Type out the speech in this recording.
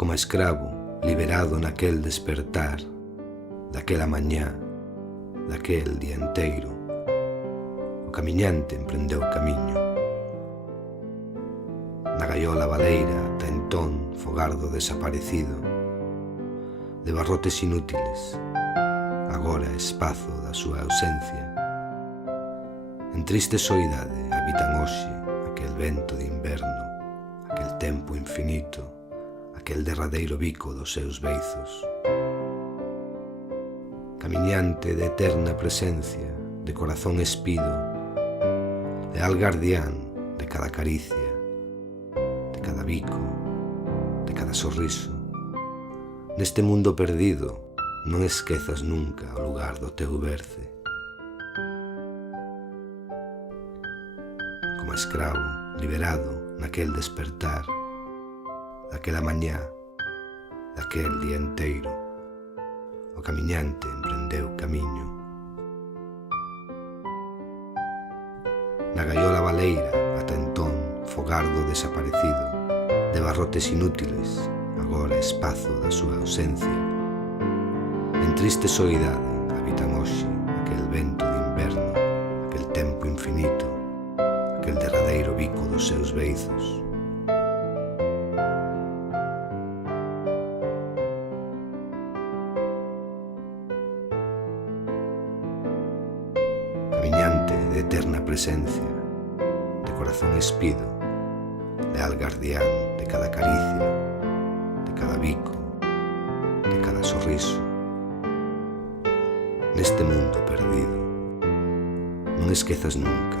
Coma escravo, liberado naquel despertar, daquela mañá, daquel día enteiro, o camiñante emprendeu camiño. Na gaiola baleira ata entón fogardo desaparecido, de barrotes inútiles, agora espazo da súa ausencia. En triste soidade habitan hoxe aquel vento de inverno, aquel tempo infinito, aquel derradeiro bico dos seus beizos. Camiñante de eterna presencia, de corazón espido, leal guardián de cada caricia, de cada bico, de cada sorriso. Neste mundo perdido, non esquezas nunca o lugar do teu berce. Como escravo, liberado naquel despertar, daquela mañá, daquel día enteiro, o camiñante emprendeu camiño. Na gaiola baleira, ata entón, fogardo desaparecido, de barrotes inútiles, agora espazo da súa ausencia. En triste soidade habitan hoxe aquel vento de inverno, aquel tempo infinito, aquel derradeiro bico dos seus beizos. Camiñante de eterna presencia, de corazón espido, leal guardián de cada caricia, de cada bico, de cada sorriso. Neste mundo perdido, non esquezas nunca